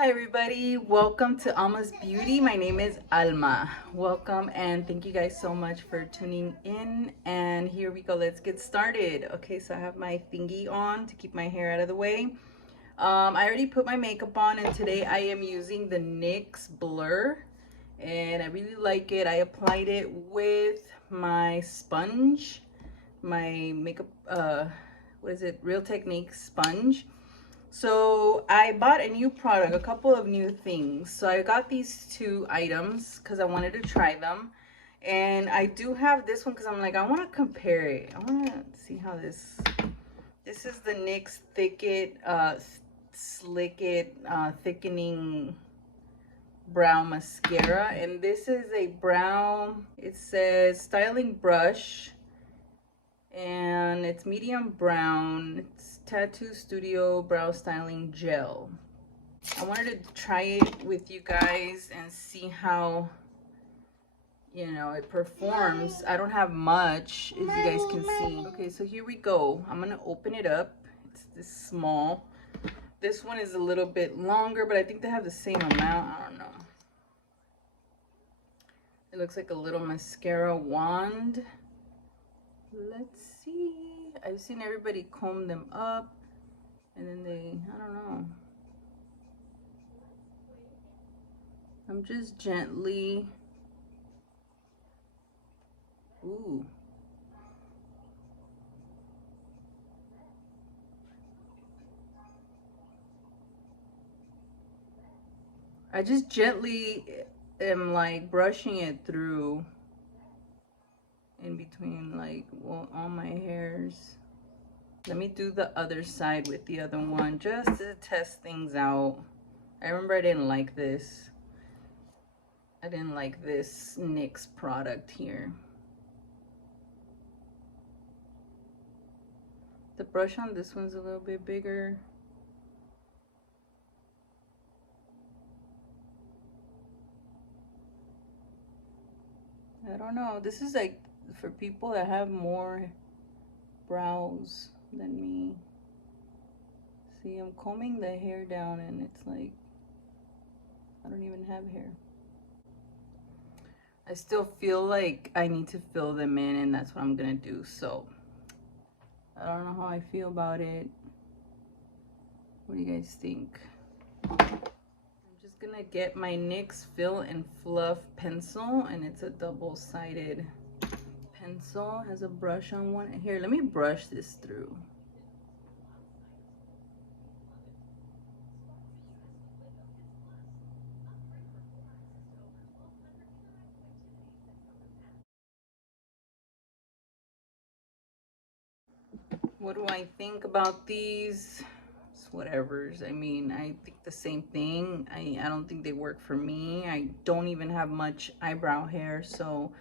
Hi everybody, welcome to Alma's Beauty. My name is Alma. Welcome and thank you guys so much for tuning in. And here we go, let's get started. Okay, so I have my thingy on to keep my hair out of the way. I already put my makeup on and today I am using the NYX Blur. And I really like it. I applied it with my sponge, my makeup, what is it, Real Technique sponge. So I bought a new product, a couple of new things. So I got these two items because I wanted to try them. And I do have this one because I'm like, I want to compare it. I want to see how this is the NYX Slick It Thickening Brow Mascara. And this is a brown, it says styling brush. And it's medium brown. It's Tattoo Studio Brow Styling Gel. I wanted to try it with you guys and see how, it performs. I don't have much, as you guys can see. Okay, so here we go. I'm gonna open it up. It's this small. This one is a little bit longer, but I think they have the same amount. I don't know. It looks like a little mascara wand. Let's see. I've seen everybody comb them up and then I don't know. I'm just gently, ooh. I just gently am like brushing it through in between like all my hairs. Let me do the other side with the other one just to test things out. I remember I didn't like this. I didn't like this NYX product here. The brush on this one's a little bit bigger. I don't know. This is like for people that have more brows than me. See, I'm combing the hair down and it's like I don't even have hair. I still feel like I need to fill them in and that's what I'm gonna do. So I don't know how I feel about it. What do you guys think? I'm just gonna get my NYX Fill and Fluff pencil, and it's a double-sided pencil. Has a brush on one. Here, let me brush this through. What do I think about these? It's whatever's. I mean, I think the same thing. I don't think they work for me. I don't even have much eyebrow hair, so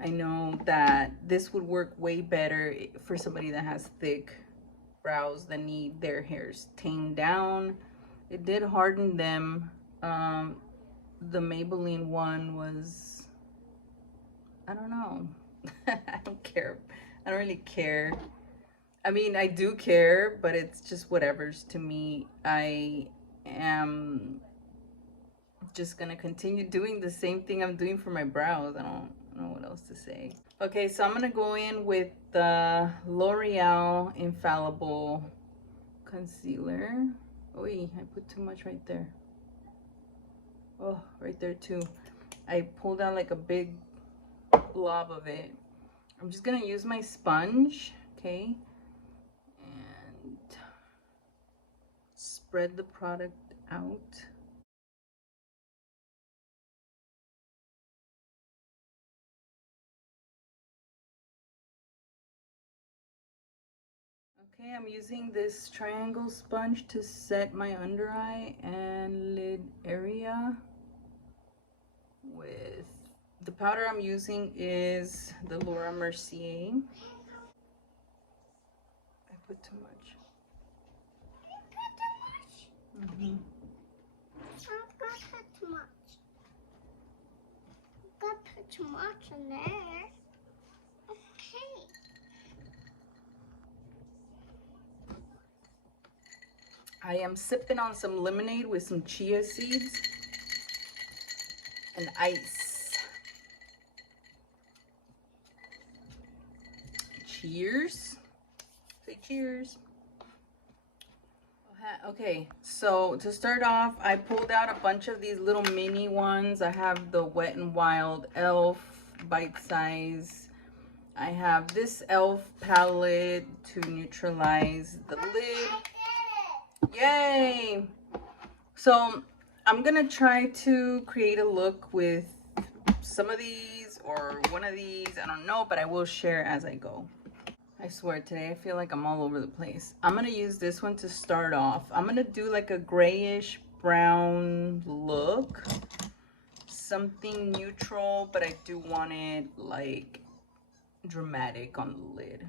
I know that this would work way better for somebody that has thick brows that need their hairs tamed down. It did harden them. The Maybelline one was, I don't know. I don't care. I don't really care. I mean, I do care, but it's just whatever's to me. I am just gonna continue doing the same thing I'm doing for my brows. I don't know what else to say. Okay, so I'm gonna go in with the L'Oreal Infallible Concealer. Oh, I put too much right there. Oh, right there too. I pulled out like a big blob of it. I'm just gonna use my sponge, okay? And spread the product out. Okay, I'm using this triangle sponge to set my under eye and lid area. With the powder I'm using is the Laura Mercier. I put too much. Mm-hmm. Too much. Got too much in there. Okay. I am sipping on some lemonade with some chia seeds and ice. Cheers. Say cheers. Okay, so to start off, I pulled out a bunch of these little mini ones. I have the Wet n Wild Elf bite size. I have this Elf palette to neutralize the lid. Yay! So I'm gonna try to create a look with some of these or one of these. I don't know, but I will share as I go. I swear today I feel like I'm all over the place. I'm gonna use this one to start off. I'm gonna do like a grayish brown look. Something neutral, but I do want it like dramatic on the lid.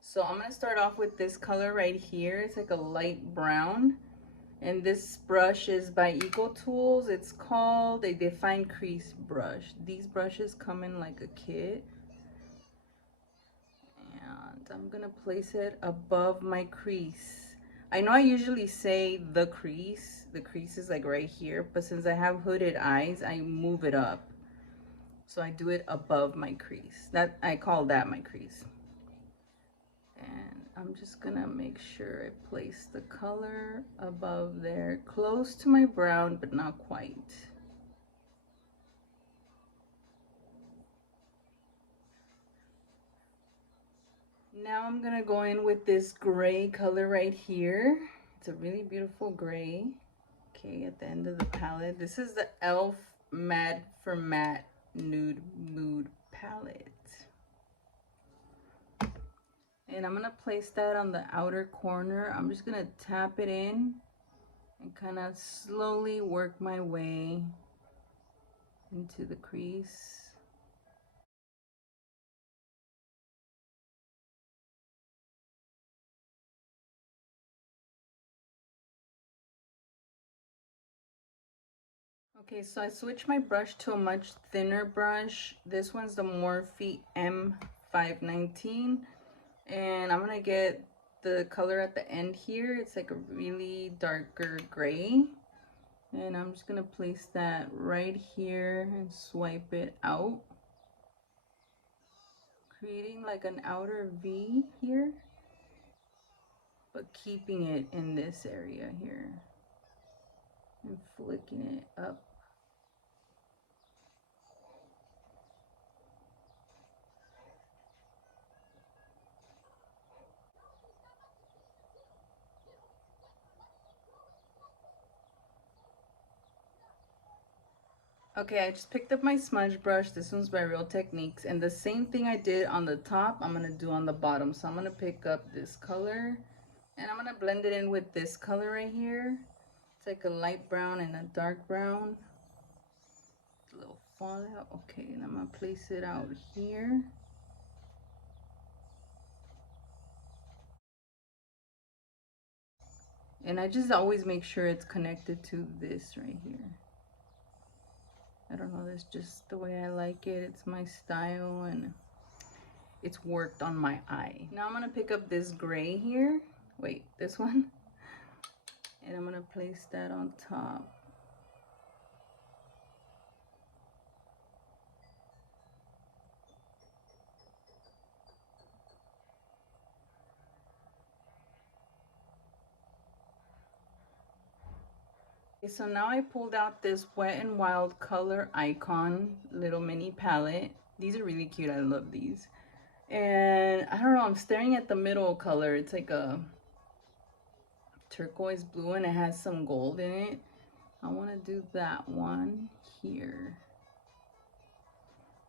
So I'm gonna start off with this color right here. It's like a light brown. And this brush is by Eco Tools. It's called a Define Crease brush. These brushes come in like a kit. And I'm gonna place it above my crease. I know I usually say the crease is like right here, but since I have hooded eyes, I move it up. So I do it above my crease. That I call that my crease. And I'm just gonna make sure I place the color above there, close to my brown, but not quite. Now I'm gonna go in with this gray color right here. It's a really beautiful gray. Okay, at the end of the palette. This is the e.l.f. Matte for Matte Nude Mood palette. And I'm gonna place that on the outer corner. I'm just gonna tap it in and kind of slowly work my way into the crease. Okay, so I switched my brush to a much thinner brush. This one's the Morphe M519. And I'm gonna get the color at the end here. It's like a really darker gray. And I'm just gonna place that right here and swipe it out, creating like an outer V here, but keeping it in this area here and flicking it up. Okay, I just picked up my smudge brush. This one's by Real Techniques, and the same thing I did on the top, I'm gonna do on the bottom. So I'm gonna pick up this color and I'm gonna blend it in with this color right here. It's like a light brown and a dark brown. A little fallout. Okay, and I'm gonna place it out here. And I just always make sure it's connected to this right here. I don't know, that's just the way I like it. It's my style and it's worked on my eye. Now I'm gonna pick up this gray here. Wait, this one. And I'm gonna place that on top. Okay, so now I pulled out this Wet n Wild Color Icon little mini palette. These are really cute, I love these. And I don't know, I'm staring at the middle color. It's like a turquoise blue and it has some gold in it. I want to do that one here.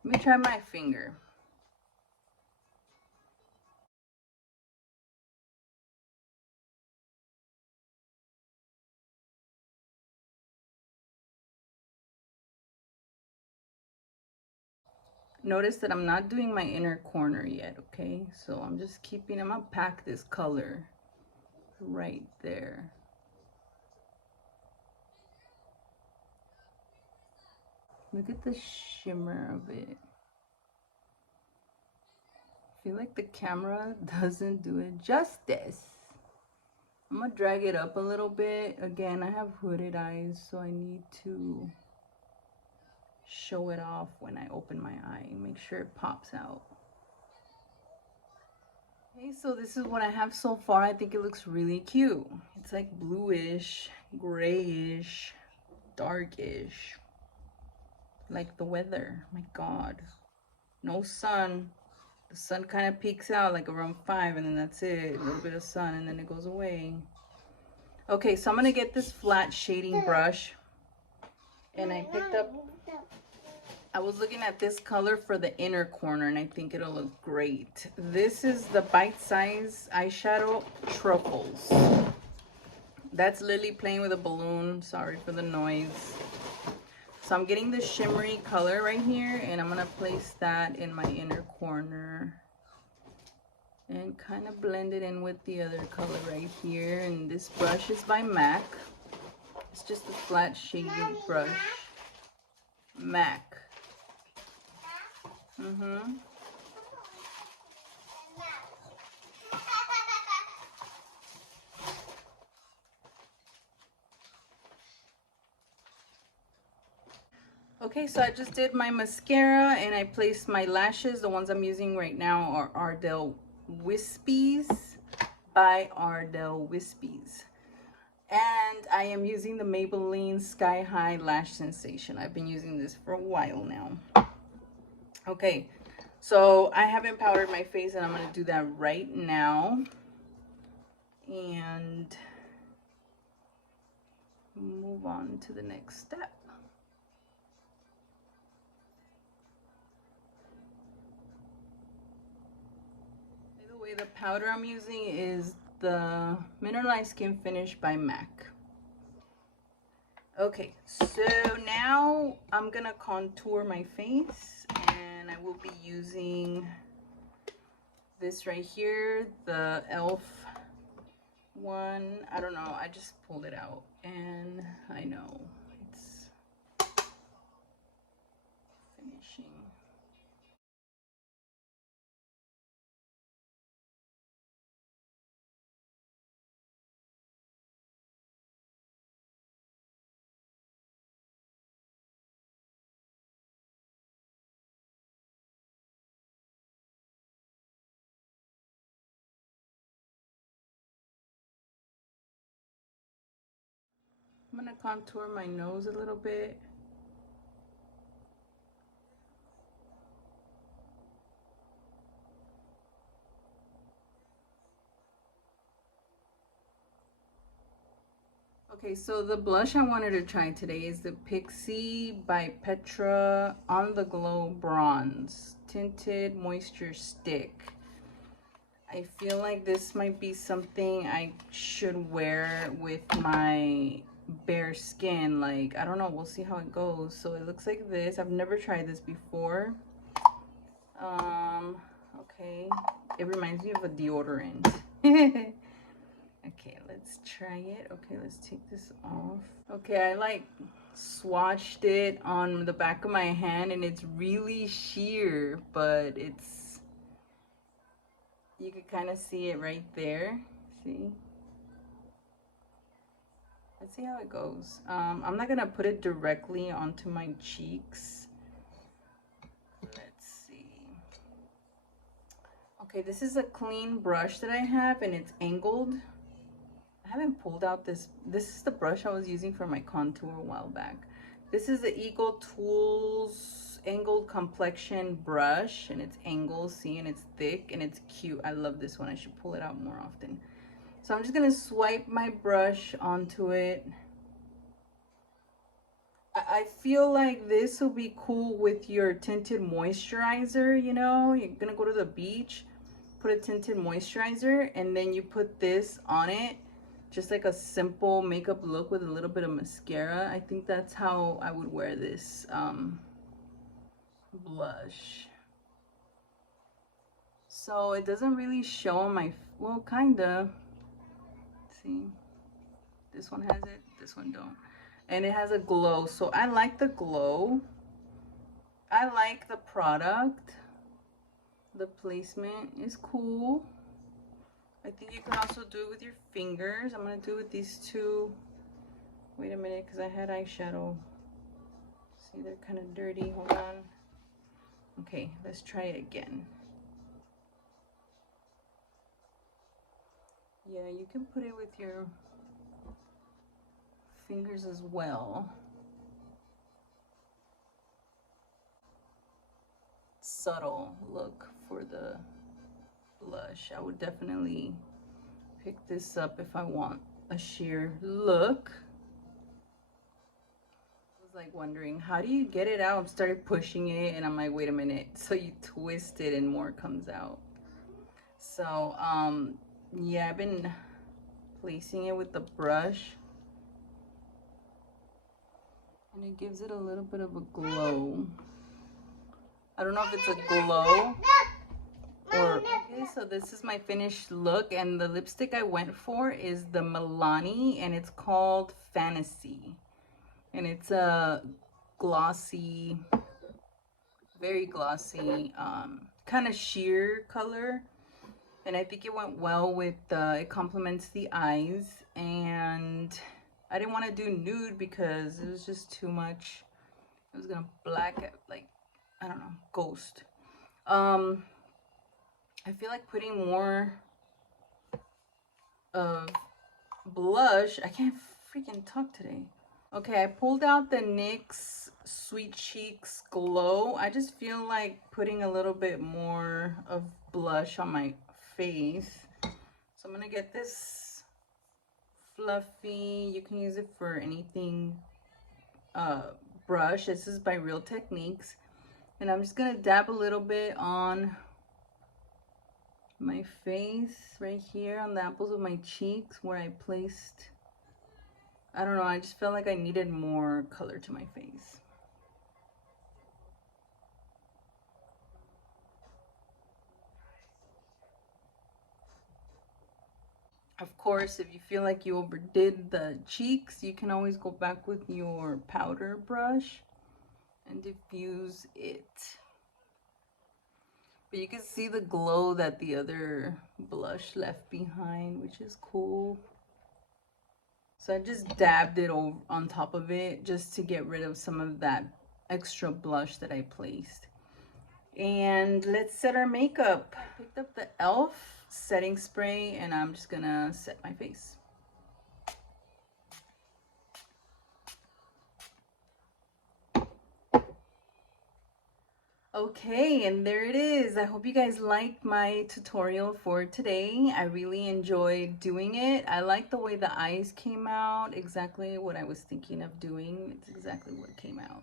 Let me try my finger. Notice that I'm not doing my inner corner yet, okay? So I'm just keeping, I'm gonna pack this color right there. Look at the shimmer of it. I feel like the camera doesn't do it justice. I'm gonna drag it up a little bit. Again, I have hooded eyes, so I need to show it off when I open my eye. Make sure it pops out. Okay, so this is what I have so far. I think it looks really cute. It's like bluish, grayish, darkish. Like the weather. My God. No sun. The sun kind of peaks out like around 5 and then that's it. A little bit of sun and then it goes away. Okay, so I'm going to get this flat shading brush. And I picked up, I was looking at this color for the inner corner and I think it'll look great. This is the Bite Size Eyeshadow Truffles. That's Lily playing with a balloon. Sorry for the noise. So I'm getting the shimmery color right here and I'm gonna place that in my inner corner and kind of blend it in with the other color right here. And this brush is by MAC. It's just a flat shaded brush. MAC. Okay, so I just did my mascara and I placed my lashes. The ones I'm using right now are Ardell Wispies by Ardell Wispies. And I am using the Maybelline Sky High Lash Sensation. I've been using this for a while now. Okay, so I haven't powdered my face and I'm going to do that right now. And move on to the next step. The powder I'm using is the Mineralized Skin Finish by MAC. Okay, so now I'm gonna contour my face and I will be using this right here, the e.l.f. one. I don't know, I just pulled it out and I know it's finishing. I'm gonna contour my nose a little bit. Okay, so the blush I wanted to try today is the Pixie by Petra On The Glow Bronze Tinted Moisture Stick. I feel like this might be something I should wear with my bare skin. Like, I don't know, we'll see how it goes. So it looks like this. I've never tried this before. Okay. It reminds me of a deodorant. Okay, let's try it. Okay, let's take this off. Okay, I like swatched it on the back of my hand and it's really sheer, but it's, you can kind of see it right there. See? Let's see how it goes. I'm not gonna put it directly onto my cheeks. Let's see. Okay, this is a clean brush that I have and it's angled. I haven't pulled out this is the brush I was using for my contour a while back. This is the Eagle Tools Angled Complexion brush and it's angled, see, and it's thick and it's cute. I love this one. I should pull it out more often. So I'm just gonna swipe my brush onto it. I feel like this will be cool with your tinted moisturizer, you know, you're gonna go to the beach, put a tinted moisturizer and then you put this on it. Just like a simple makeup look with a little bit of mascara. I think that's how I would wear this blush. So it doesn't really show on my, well, kinda. See, this one has it, this one don't. And it has a glow, so I like the glow. I like the product. The placement is cool. I think you can also do it with your fingers. I'm gonna do it with these two. Wait a minute, because I had eyeshadow. See, they're kind of dirty. Hold on. Okay, let's try it again. Yeah, you can put it with your fingers as well. Subtle look for the blush. I would definitely pick this up if I want a sheer look. I was like wondering, how do you get it out? I started pushing it and I'm like, wait a minute. So you twist it and more comes out. So yeah, I've been placing it with the brush and it gives it a little bit of a glow. I don't know if it's a glow or okay, so this is my finished look, and the lipstick I went for is the Milani and it's called Fantasy, and it's a glossy, very glossy, kind of sheer color, and I think it went well with it complements the eyes. And I didn't want to do nude because it was just too much. It was gonna black, like, I don't know, ghost. I feel like putting more of blush. I can't freaking talk today. Okay, I pulled out the NYX Sweet Cheeks Glow. I just feel like putting a little bit more of blush on my face. So I'm gonna get this fluffy, you can use it for anything, brush. This is by Real Techniques. And I'm just gonna dab a little bit on my face right here on the apples of my cheeks where I placed, I don't know, I just felt like I needed more color to my face. Of course, if you feel like you overdid the cheeks, you can always go back with your powder brush and diffuse it. But you can see the glow that the other blush left behind, which is cool. So I just dabbed it over on top of it just to get rid of some of that extra blush that I placed. And let's set our makeup. I picked up the e.l.f. setting spray and I'm just gonna set my face. Okay, and there it is. I hope you guys liked my tutorial for today. I really enjoyed doing it. I like the way the eyes came out, exactly what I was thinking of doing. It's exactly what came out.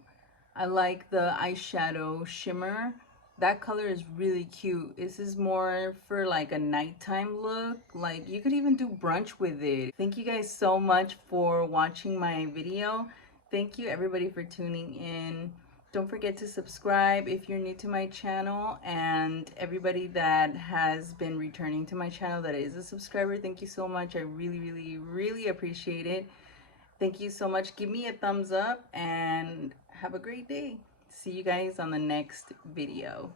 I like the eyeshadow shimmer. That color is really cute. This is more for like a nighttime look. Like you could even do brunch with it. Thank you guys so much for watching my video. Thank you everybody for tuning in. Don't forget to subscribe if you're new to my channel, and everybody that has been returning to my channel that is a subscriber, thank you so much. I really appreciate it. Thank you so much. Give me a thumbs up and have a great day. See you guys on the next video.